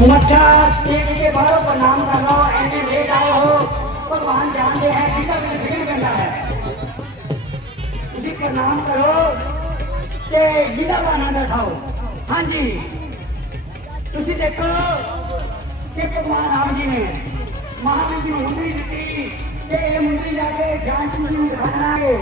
ਮੱਥਾ ਟੇਕ ਕੇ ਬਾਹਰੋਂ ਪ੍ਰਣਾਮ ਕਰ ਲਓ ਐਨੇ ਲੇਟ ਆਏ ਹੋ। ਭਗਵਾਨ ਜਾਣਦੇ ਹੈ ਕਿਹਦਾ ਵੀ ਫਿਕਰ ਕਰਨਾ ਹੈ। ਤੁਸੀਂ ਪ੍ਰਣਾਮ ਕਰੋ ਤੇ ਜਿਹਦਾ ਆਨੰਦ ਉਠਾਓ ਹਾਂਜੀ। ਤੁਸੀਂ ਦੇਖੋ ਕਿ ਭਗਵਾਨ ਰਾਮ ਜੀ ਨੇ ਮਹਾਰਾਜ ਨੂੰ ਹੁੰਦੀ ਦਿੱਤੀ ਤੇ ਇਹ ਮੁੰਦਰੀ ਜਾ ਕੇ ਜਾਂਚ ਜੀ ਨੂੰ ਦਿਖਾਣਾਗੇ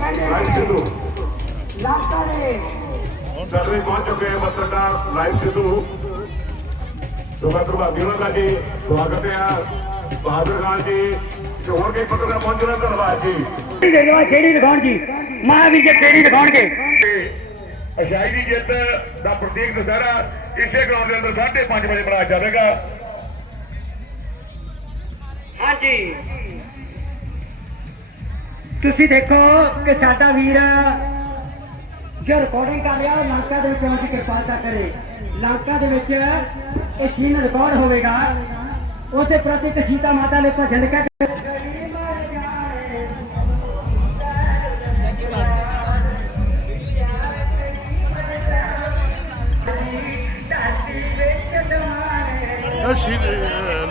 ਲਾਈਵ ਸਿੱਧੂ। ਲਾਸਟਾਂ ਦੇ ਹੁਣ ਸਾਡੇ ਪਹੁੰਚ ਚੁੱਕੇ ਪੱਤਰਕਾਰ ਲਾਈਵ ਸਿੱਧੂ। ਤੁਹਾਡਾ ਪ੍ਰਭਾਵੀ ਉਹਨਾਂ ਦਾ ਜੀ ਸਵਾਗਤ ਹੈ ਬਹਾਦਰ ਖਾਨ ਜੀ ਤੇ ਹੋਰ ਕਈ ਪੱਤਰਕਾਰ ਪਹੁੰਚ ਰਹੇ ਧੰਨਵਾਦ ਜੀ। ਕਿਹੜੀ ਦਿਖਾਉਣ ਜੀ? ਮਹਾਵੀਰ ਜੀ ਕਿਹੜੀ ਦਿਖਾਉਣਗੇ? ਅਸ਼ਾਈ ਦੀ ਜਿੱਤ ਦਾ ਪ੍ਰਤੀਕ ਦੁਸਹਿਰਾ ਇਸੇ ਗਰਾਊਂਡ ਦੇ ਅੰਦਰ 5:30 ਵਜੇ ਮਨਾਇਆ ਜਾਵੇਗਾ। ਹਾਂਜੀ। ਤੁਸੀਂ ਦੇਖੋ ਕਿ ਸਾਡਾ ਵੀਰ ਜੋ ਰਿਕਾਰਡਿੰਗ ਕਰ ਰਿਹਾ ਉਹ ਲੰਕਾ ਦੇ ਵਿੱਚ ਪਹੁੰਚ ਕਿਰਪਾਲਤਾ ਕਰੇ। ਲੰਕਾ ਦੇ ਵਿੱਚ ਇਹ ਸੀਨ ਰਿਕਾਰਡ ਹੋਵੇਗਾ। ਉਸੇ ਪ੍ਰਤੀ ਤੇ ਸੀਤਾ ਮਾਤਾ ਨੇ ਭਜਨ ਕਹਿ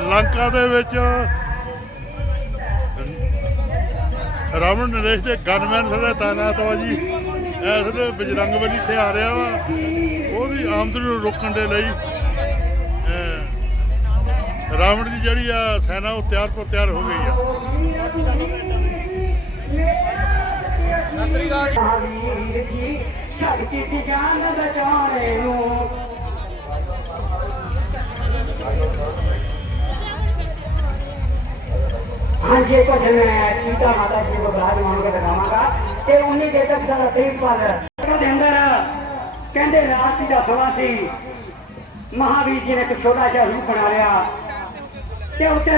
ਲੰਕਾ ਦੇ ਵਿੱਚ ਰਾਵਣ ਨਰੇਸ਼ ਦੇ ਗਨਮੈਨ ਸਾਡੇ ਤਾਇਨਾਤ ਵਾ ਜੀ। ਇਸ ਵੇਲੇ ਬਜਰੰਗ ਬਲੀ ਇੱਥੇ ਆ ਰਿਹਾ ਵਾ। ਉਹਦੀ ਆਮਦਨ ਨੂੰ ਰੋਕਣ ਦੇ ਲਈ ਰਾਵਣ ਦੀ ਜਿਹੜੀ ਆ ਸੈਨਾ ਉਹ ਤਿਆਰ ਪਰ ਤਿਆਰ ਹੋ ਗਈ ਆ। ਮਹਾਵੀਰ ਜੀ ਸ਼ਕਤੀ ਦੀ ਜਾਨ ਬਚਾਉਣੇ ਨੂੰ ਹਾਂਜੀ ਇਹ ਭਜਨ ਹੈ ਸੀਤਾ ਮਾਤਾ ਜੀ ਨੂੰ ਵਿਰਾਜਮਾਨ ਕੇ ਦਿਖਾਵਾਂਗਾ। ਤੇ ਉਨੀ ਦੇਰ ਤੱਕ ਸਾਡਾ ਪ੍ਰਿੰਸੀਪਲ ਦੇ ਅੰਦਰ ਕਹਿੰਦੇ ਰਾਤ ਦਾ ਸਮਾਂ ਸੀ। ਮਹਾਵੀਰ ਜੀ ਨੇ ਇੱਕ ਛੋਟਾ ਜਿਹਾ ਰੂਪ ਬਣਾ ਲਿਆ। ਤੇ ਉੱਤੇ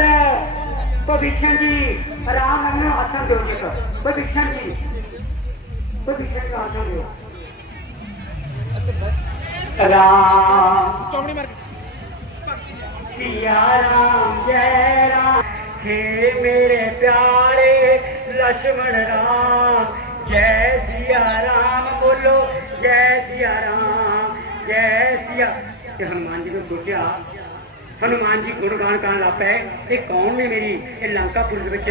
ਭਵਿਸ਼ਣ ਜੀ, ਰਾਮ ਨਾਮ ਆਸਨ ਦੇ ਉੱਤੇ ਭਵਿਸ਼ਣ ਜੀ ਭਵਿਸ਼ਣ ਦਾ ਆਸਨ ਦੇ ਰਾਮ ਚੌਂਕੜੀ ਮਾਰ ਸਿਆ ਰਾਮ, ਜੈ ਰਾਮ। ਹੇ ਮੇਰੇ ਪਿਆਰੇ ਲక్ష్మణ ਰਾਮ। ਜੈ ਸਿਆ ਰਾਮ ਬੋਲੋ, ਜੈ ਸਿਆ ਰਾਮ, ਜੈ ਸਿਆ। ਤੇ ਹਨੂਮਾਨ ਜੀ ਨੂੰ ਸੋਚਿਆ, ਹਨੂਮਾਨ ਜੀ ਗੁਣਗਾਨ ਕਰਨ ਲੱਗ ਪਏ। ਇਹ ਕੌਣ ਨੇ ਮੇਰੀ? ਇਹ ਲੰਕਾਪੁਰ ਦੇ ਵਿੱਚ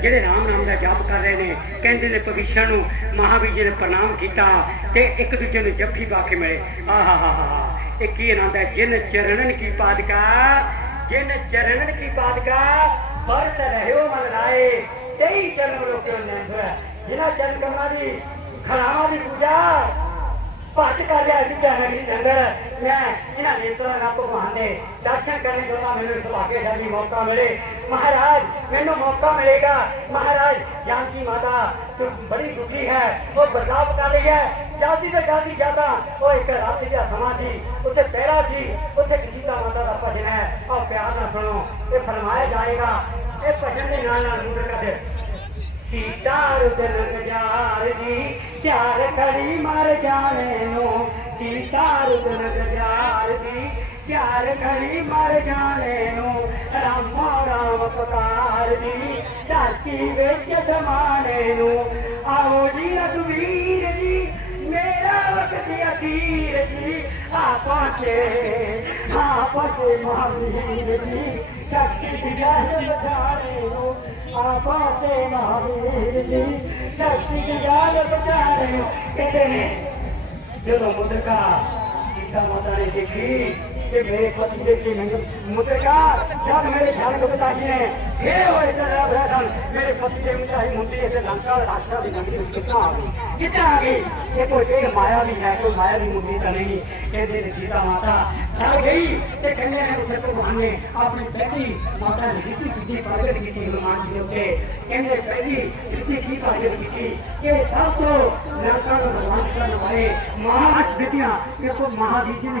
ਜਿਹੜੇ ਰਾਮ ਨਾਮ ਦਾ ਜਾਪ ਕਰ ਰਹੇ ਨੇ, ਕਹਿੰਦੇ ਨੇ ਪਵਿਸ਼ਾ ਨੂੰ ਮਹਾਵੀਰ ਜੀ ਨੇ ਪ੍ਰਣਾਮ ਕੀਤਾ ਤੇ ਇੱਕ ਦੂਜੇ ਨੂੰ ਜੱਫੀ ਪਾ ਕੇ ਮਿਲੇ। ਆਹਾ ਹਾ ਹਾ ਇਹ ਕੀ ਆਨੰਦ ਹੈ? ਜਿਨ ਚਰਨਨ ਕੀ ਪਾਦਕਾ, ਜਿਨ ਚਰਨਨ ਕੀ ਪਾਦਕਾ, ਵਰਤ ਰਹਿਓ ਮਨ ਰਾਏ, ਤੇਈ ਜਨਮ ਲੋਕੋ ਨੰਦਰਾ ਜਿਨ੍ਹਾਂ ਚਰਨ ਕਮਲਾਂ ਦੀ ਖੜਾਵਾਂ ਦੀ ਪੂਜਾ ਭੱਜ ਕਰ ਲਿਆ ਸੀ ਜਾਣਾ ਦੀ ਅੰਦਰ ਮੈਂ ਇਹਨਾਂ ਨੇਤਰਾਂ ਨਾਲ ਭਗਵਾਨ ਦੇ ਦਰਸ਼ਨ ਕਰਨ ਦਾ ਮੈਨੂੰ ਸੁਭਾਗੇ ਦਾ ਵੀ ਮੌਕਾ ਮਿਲੇ। ਮਹਾਰਾਜ, ਮੈਨੂੰ ਮੌਕਾ ਮਿਲੇਗਾ। ਮਹਾਰਾਜ, ਜਾਨਕੀ ਮਾਤਾ, ਤੂੰ ਬੜੀ ਦੁਖੀ ਹੈ, ਉਹ ਬਰਦਾਸ਼ਤ ਕਰ ਰਹੀ ਹੈ। ਜਲਦੀ ਤੇ ਜਲਦੀ ਜਾਦਾ ਉਹ ਇੱਕ ਰਾਤ ਦਾ ਸਮਾਂ ਸੀ, ਉੱਥੇ ਪਹਿਰਾ ਸੀ, ਉੱਥੇ ਸੀਤਾ ਮਾਤਾ ਦਾ ਭਜਨ ਹੈ। ਆਹ ਪਿਆਰ ਨਾਲ ਸੁਣੋ, ਇਹ ਫਰਮਾਇਆ ਜਾਏਗਾ, ਇਹ ਭਜਨ ਦੇ ਨਾਲ ਨਾਲ ਮੁੰਡੇ ਕਰਦੇ ਸੀਤਾ ਰੁਦਨ ਗਜਾਰ ਜੀ ਚਾਰ ਖੜੀ ਮਰ ਜਾਣੇ ਨੂੰ ਸੀਤਾ ਰੁਦਨ ਗਜਾਰ ਜੀ ਚਾਰ ਖੜੀ ਮਰ ਜਾਣੇ ਨੂੰ ਰਾਮਾ ਰਾਮ ਪਕਾਰ ਜੀ ਧਰਤੀ ਵਿੱਚ ਸਮਾਣੇ ਨੂੰ ਆਓ ਜੀ ਰਘਵੀਰ ਜੀ ਮੇਰਾ ਵਕਤ ਅਖੀਰ ਜੀ ਆ ਪਹੁੰਚੇ ਆ ਪਹੁੰਚੇ ਮਹਾਵੀਰ ਜੀ ਸ਼ਕਤੀ ਦੀ ਗੱਲ ਬਚਾਣੇ ਨੂੰ ਆ ਪਹੁੰਚੇ ਮਹਾਵੀਰ ਜੀ ਸ਼ਕਤੀ ਦੀ ਗੱਲ ਬਚਾਣੇ ਨੂੰ ਕਹਿੰਦੇ ਨੇ। ਜਦੋਂ ਮੁਦਰਕਾ ਸੀਤਾ ਮਾਤਾ ਨੇ ਦੇਖੀ ਕਿ ਮੇਰੇ ਪਤੀ ਦੇ ਕੀ ਨੰਗ ਮੁਦਰਕਾ ਜਦ ਮੇਰੇ ਸ਼ਾਨਕ ਪਿਤਾ ਜੀ ਨੇ ਫੇਰੇ ਹੋਏ ਤੇ ਰੱਬ ਰਹਿਣ ਮੇਰੇ ਪਤੀ ਦੇ ਮਿਤਾਈ ਮੁੰਡੀ ਤੇ ਲੰਕਾ ਰਾਸ਼ਟਰ ਦੀ ਨੰਗੀ ਵਿੱਚ ਕਿੱਥਾਂ ਆ ਗਈ ਕਿੱਥਾਂ ਆ ਗਈ ਇਹ ਕੋਈ ਇਹ ਮਾਇਆ ਵੀ ਹੈ ਕੋਈ ਮਾਇਆ ਦੀ ਮੁੰਡੀ ਤਾਂ ਨਹੀਂ ਕਹਿੰਦੇ ਨੇ ਸੀਤਾ ਮਾਤਾ ਚੜ ਗਈ ਤੇ ਕਹਿੰਦੇ ਨੇ ਉਸੇ ਭਗਵਾਨ ਨੇ ਆਪਣੀ ਪਹਿਲੀ ਮਾਤਾ ਨੇ ਦਿੱਤੀ ਸਿੱਧੀ ਪ੍ਰਗਟ ਕੀਤੀ ਹਨੂਮਾਨ ਜੀ ਦੇ ਉੱਤੇ ਕਹਿੰਦੇ ਪਹਿਲੀ ਦਿੱਤੀ ਕੀ ਪ੍ਰਗਟ ਕੀਤੀ ਕਿ ਸਭ ਤੋਂ ਲੰਕਾ ਨੂੰ ਭਗਵਾਨ ਕਰਨ ਵਾਲੇ ਮਹਾਨ ਦਿੱਤੀਆਂ ਕਿ ਕੋ ਮਹਾਵੀਰ ਜੀ ਨੇ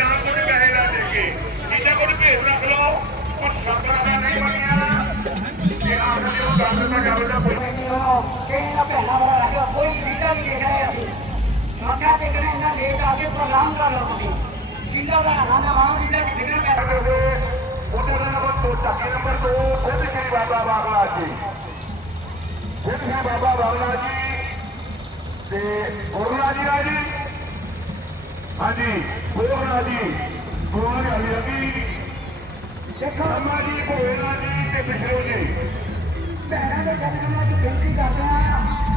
ਤੇ ਕਹਿੰਦੇ ਇਹਨਾਂ ਲੇਟ ਆ ਕੇ ਪ੍ਰੋਗਰਾਮ ਕਰ ਲਓ ਤੁਸੀਂ। ਜਿੰਦਾ ਦਾ ਨਾਮ ਦਾ ਮਾਂ ਵੀਜ਼ਾ ਕਿ ਦਿਖਣਾ ਪੈਂਦਾ ਉਹਦੇ ਨੰਬਰ ਦੋ ਚੱਕੇ ਨੰਬਰ ਦੋ ਸਿੱਧ ਸ਼੍ਰੀ ਬਾਬਾ ਬਾਗਲਾ ਜੀ। ਸਿੱਧ ਸ਼੍ਰੀ ਬਾਬਾ ਬਾਗਲਾ ਜੀ ਤੇ ਗੁਰਨਾ ਜੀ ਦਾ ਜੀ। ਹਾਂਜੀ ਗੁਰਨਾ ਜੀ ਗੁਰਨਾ ਜੀ ਦੇਖੋ ਅੰਮਾ ਜੀ ਭੋਲਾ ਜੀ ਤੇ ਬਿਸ਼ਰੂ ਜੀ। ਭੈਣਾਂ ਦੇ ਜਨਮਾਂ ਦੀ ਬੇਨਤੀ ਕਰਦੇ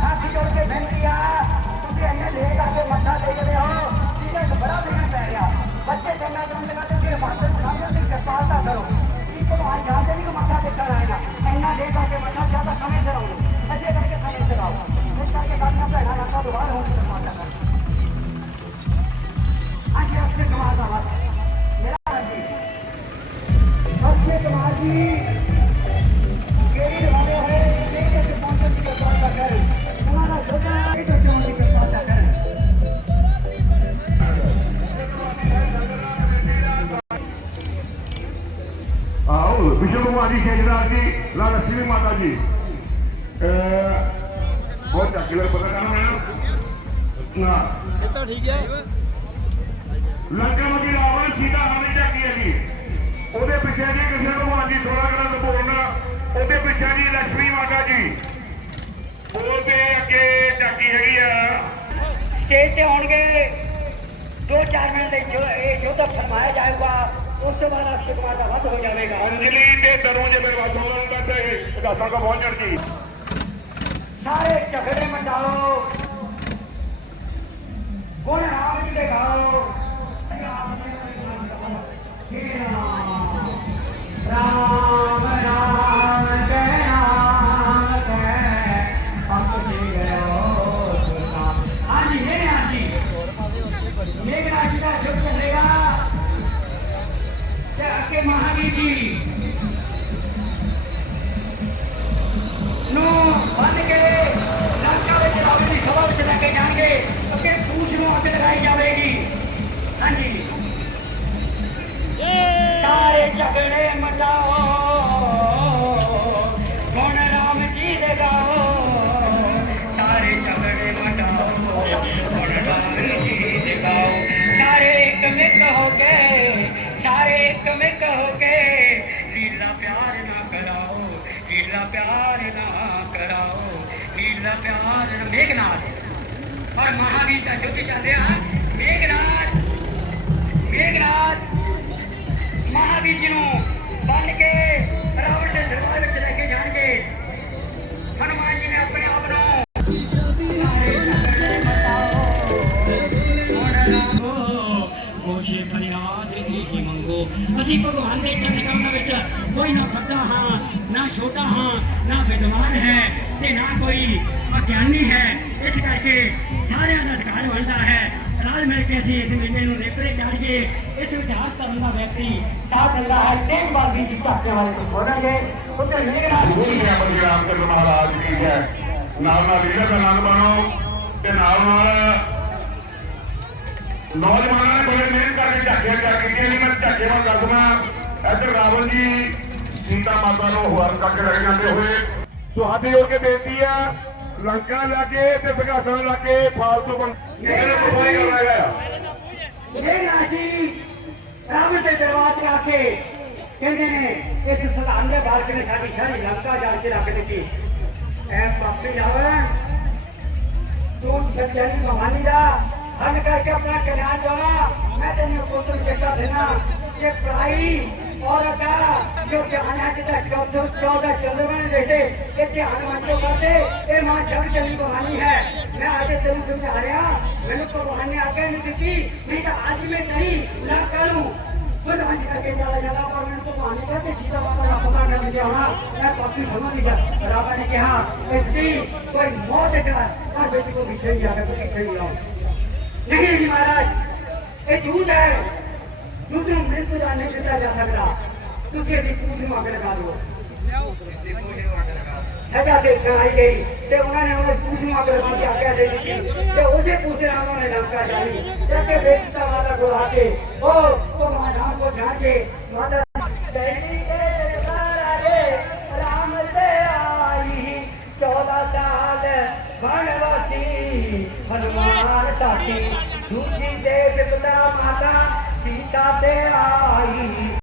ਹੱਥ ਜੋੜ ਕੇ ਬੇਨਤੀ ਆ। ਇੰਨੇ ਲੇਟ ਆ ਕੇ ਮੱਥਾ ਟੇਕਦੇ ਹੋ। ਜਿਹਦਾ ਇੱਕ ਬੜਾ ਦੇਣਾ ਪੈ ਰਿਹਾ ਬੱਚੇ ਚੰਗਾ ਕੰਮ ਕਰਦੇ ਫਿਰ ਬਾਤ ਸੁਣਾਉਂਦੇ ਤੇ ਕਿਰਪਾਲਤਾ ਕਰੋ ਕੀ ਭਗਵਾਨ ਜਾਣਦੇ ਨਹੀਂ ਮੱਥਾ ਟੇਕਣ ਆਏਗਾ ਇੰਨਾ ਲੇਟ ਆ ਕੇ ਮੱਥਾ ਜ਼ਿਆਦਾ ਸਮੇਂ ਸਿਰ ਆਉਂਦੇ। ਅੱਜੇ ਕਰਕੇ ਸਮੇਂ ਸਿਰ ਆਓ। ਇਸ ਕਰਕੇ ਸਾਡੀਆਂ ਭੈਣਾਂ ਰੱਖਾ ਦੁਆਰ ਹੋਣ ਦੀ ਕਿਰਪਾਲਤਾ ਕਰੋ। ਅੱਜ ਅਕਸ਼ੇ ਕੁਮਾਰ ਦਾ ਵਾਰ ਮੇਰਾ ਜੀ ਅਕਸ਼ੇ ਕੁਮਾਰ ਜੀ? विजय कुमार जी ठेकेदार जी लाल अश्विनी माता जी और चाकले पता करना मैडम ना सीता ठीक है लंका में की रावण सीता हमें क्या किया जी ਉਹਦੇ ਪਿੱਛੇ ਜੀ ਕਿਸੇ ਭਗਵਾਨ ਦੀ ਸੋਲਾ ਕਰਾਂ ਬੋਲਣਾ। ਉਹਦੇ ਪਿੱਛੇ ਜੀ ਲక్ష్ਮੀ ਮਾਤਾ ਜੀ। ਉਹਦੇ ਅੱਗੇ ਟਾਕੀ ਹੈਗੀ ਆ। ਸਟੇਜ ਤੇ ਹੋਣਗੇ 2-4 ਮਿੰਟ ਲਈ ਜੋ ਇਹ ਯੋਧਾ ਫਰਮਾਇਆ ਜਾਏਗਾ ਉਸ ਤੋਂ ਬਾਅਦ ਅਕਸ਼ੇ ਕੁਮਾਰ ਦਾ ਵੱਧ ਹੋ ਜਾਵੇਗਾ ਅੰਜਲੀ ਤੇ ਦਰੋਂ ਜੇ ਮੇਰੇ ਵਾਸੋਂ ਦਾ ਤੇ ਵਿਕਾਸਾਂ ਦਾ ਪਹੁੰਚਣ ਜੀ ਸਾਰੇ ਝਗੜੇ ਮਟਾਓ ਗੁਣ ਰਾਮ ਜੀ ਦੇ ਗਾਓ। ਅੱਗ ਲਗਾਈ ਜਾਵੇਗੀ। ਹਾਂਜੀ। ਸਾਰੇ ਝਗੜੇ ਮਟਾਓ ਗੁਣ ਰਾਮ ਜੀ ਦੇ ਗਾਓ। ਸਾਰੇ ਝਗੜੇ ਮਟਾਓ ਗੁਣ ਰਾਮ ਜੀ ਦੇ ਗਾਓ। ਸਾਰੇ ਇੱਕ ਮਿੱਕ ਹੋ ਕੇ ਸਾਰੇ ਇੱਕ ਮਿੱਕ ਹੋ ਕੇ ਲੀਲਾ ਪਿਆਰ ਨਾ ਕਰਾਓ ਲੀਲਾ ਪਿਆਰ ਨਾ ਕਰਾਓ ਲੀਲਾ ਪਿਆਰ ਨਾ ਮੇਘਨਾਥ ਔਰ ਮਹਾਵੀਰ ਦਾ ਜੋਤੀ ਚੱਲ ਰਿਹਾ ਮੇਘਨਾਥ ਮੇਘਨਾਥ ਮਹਾਵੀਰ ਜੀ ਨੂੰ ਬੰਨ ਕੇ ਰਾਵਣ ਦੇ ਦਰਬਾਰ ਵਿੱਚ ਲੈ ਕੇ ਜਾਣਗੇ। ਹਨੂਮਾਨ ਜੀ ਨੇ ਆਪਣੇ ਆਪ ਨੂੰ ਕੋਸ਼ੇ ਫਰਿਆਦ ਹੀ ਮੰਗੋ। ਅਸੀਂ ਭਗਵਾਨ ਦੇ ਚਰਨ ਕਮਲਾਂ ਵਿੱਚ ਕੋਈ ਨਾ ਵੱਡਾ ਹਾਂ, ਨਾ ਛੋਟਾ ਹਾਂ, ਨਾ ਵਿਦਵਾਨ ਹੈ। ਤੇ ਨਾ ਕੋਈ ਅਗਿਆਨੀ ਹੈ। ਇਸ ਕਰਕੇ ਸਾਰਿਆਂ ਦਾ ਅਧਿਕਾਰ ਬਣਦਾ ਹੈ। ਰਲ ਮਿਲ ਕੇ ਅਸੀਂ ਇਸ ਮੇਲੇ ਨੂੰ ਨੇਪਰੇ ਚਾੜੀਏ। ਇਸ ਵਿਚਾਰ ਕਰਨ ਦਾ ਵਿਅਕਤੀ ਸਾਧ ਅੱਲਾ ਹੈ। ਤੇਗ ਬਾਗੀ ਜੀ ਧਾਕੇ ਵਾਲੇ ਨੂੰ ਖੋਲਾਂਗੇ ਉੱਤੇ ਮੇਰਾ ਜੀ ਅਮਰ ਰਾਮ ਚੰਦਰ ਮਹਾਰਾਜ ਜੀ ਹੈ। ਨਾਲ ਨਾਲ ਲੀਡਰ ਦਾ ਆਨੰਦ ਮਾਣੋ ਤੇ ਨਾਲ ਨਾਲ ਨੌਜਵਾਨਾਂ ਨੇ ਬੜੇ ਮਿਹਨਤ ਕਰਕੇ ਝਾਕੀਆਂ ਕਰ ਕੀਤੀਆਂ ਨੇ। ਮੈਂ ਝਾਕੇ ਨਾਲ ਦੱਸਣਾ ਇੱਧਰ ਰਾਵਣ ਜੀ ਸੀਤਾ ਮਾਤਾ ਨੂੰ ਹਵਾਰ ਕਰਕੇ ਲੈ ਜਾਂਦੇ ਹੋਏ। ਤੁਹਾਡੇ ਜੋੜ ਕੇ ਬੇਨਤੀ ਆ ਲੰਕਾ ਲਾਗੇ ਤੇ ਵਿਗਾਸਾਂ ਲਾਗੇ ਫਾਲਤੂ ਬੰਦੇ ਇਹਨਾਂ ਨੂੰ ਕੋਈ ਕਰਨਾ ਹੈਗਾ। ਇਹ ਰਾਜੀ ਰਾਮ ਦੇ ਦਰਬਾਰ ਤੇ ਆ ਕੇ ਕਹਿੰਦੇ ਨੇ ਇਸ ਸਲਾਮ ਦੇ ਬਾਲਕ ਨੇ ਸਾਡੀ ਸਾਰੀ ਲੰਕਾ ਜਾ ਕੇ ਰੱਖ ਦਿੱਤੀ। ਐ ਪਾਪੇ ਜਾਵਣ ਤੂੰ ਸੱਚਿਆ ਦੀ ਕਹਾਣੀ ਦਾ ਹੱਲ ਕਰਕੇ ਆਪਣਾ ਕਲਿਆਣ ਜਾਣਾ ਮੈਂ ਤੈਨੂੰ ਕੋਤਰ ਚੇਤਾ ਦੇਣਾ ਕਿ ਪ੍ਰਾਈ ਔਰਤ ਆ ਜੋ ਜਹਾਨਾ ਜਿੱਦਾਂ ਚੌਥੋ ਚੌਦਾ ਚੰਦਰਮਨ ਬੇਟੇ ਇਹ ਧਿਆਨ ਮੰਚੋ ਕਰਦੇ ਇਹ ਮਾਂ ਜਗ ਚਲੀ ਕਹਾਣੀ ਹੈ ਮੈਂ ਅੱਜ ਤੈਨੂੰ ਸਮਝਾ ਰਿਹਾ ਮੈਨੂੰ ਭਗਵਾਨ ਨੇ ਆਗਿਆ ਨਹੀਂ ਦਿੱਤੀ ਨਹੀਂ ਤਾਂ ਅੱਜ ਮੈਂ ਨਹੀਂ ਨਾ ਕਰੂੰ ਕੋਈ ਅੱਜ ਕਰਕੇ ਚਲਾ ਜਾਣਾ ਪਰ ਮੈਨੂੰ ਭਗਵਾਨ ਨੇ ਕਿਹਾ ਕਿ ਸੀਤਾ ਮਾਤਾ ਦਾ ਪਤਾ ਕਰ ਲਿਆ ਹੋਣਾ ਮੈਂ ਕਾਫੀ ਸਮਝ ਗਿਆ ਰਾਬਾ ਨੇ ਕਿਹਾ ਇਸ ਦੀ ਕੋਈ ਮੌਤ ਦਾ ਹਰ ਬੇਟੀ ਕੋ ਵਿਸ਼ੇ ਹੀ ਆਗਾ ਕੋਈ ਸਹੀ ਆਉ ਨਹੀਂ ਜੀ ਮਹਾਰਾਜ ਇਹ ਝੂਠ ਹੈ ਝੂਠ ਨੂੰ ਮ੍ਰਿਤੂ ਦਾ ਨਹੀਂ ਦਿੱਤਾ ਜਾ ਸਕਦਾ। ਤੁਸੀਂ ਇਹਦੀ ਝੂਠ ਨੂੰ ਅੱਗ ਲਗਾ ਦਿਓ। ਹੈਗਾ ਦੇਖਣ ਆਈ ਗਈ ਤੇ ਉਹਨਾਂ ਨੇ ਉਹਨੇ ਪੂਜਾ ਕਰਨ ਦੀ ਆਗਿਆ ਦੇ ਦਿੱਤੀ। ਤੇ ਉਹਦੇ ਪੂਜਾ ਉਹਨਾਂ ਨੇ ਲੰਕਾ ਜਾਈ ਤੇ ਕਿ ਵੇਖਤਾ ਵਾਲਾ ਬੁਲਾ ਕੇ ਉਹ ਉਹ ਨਾਮ ਕੋ ਜਾਕੇ ਮਾਤਾ ਤੇਰੀ ਦੇ ਦਰਬਾਰ ਦੇ ਰਾਮ ਤੇ ਆਈ। 14 ਸਾਲ ਬਨਵਾਸੀ ਹਨੂਮਾਨ ਸਾਥੀ। ਦੂਜੀ ਦੇ ਪਿਤਾ ਮਾਤਾ सीता दे आई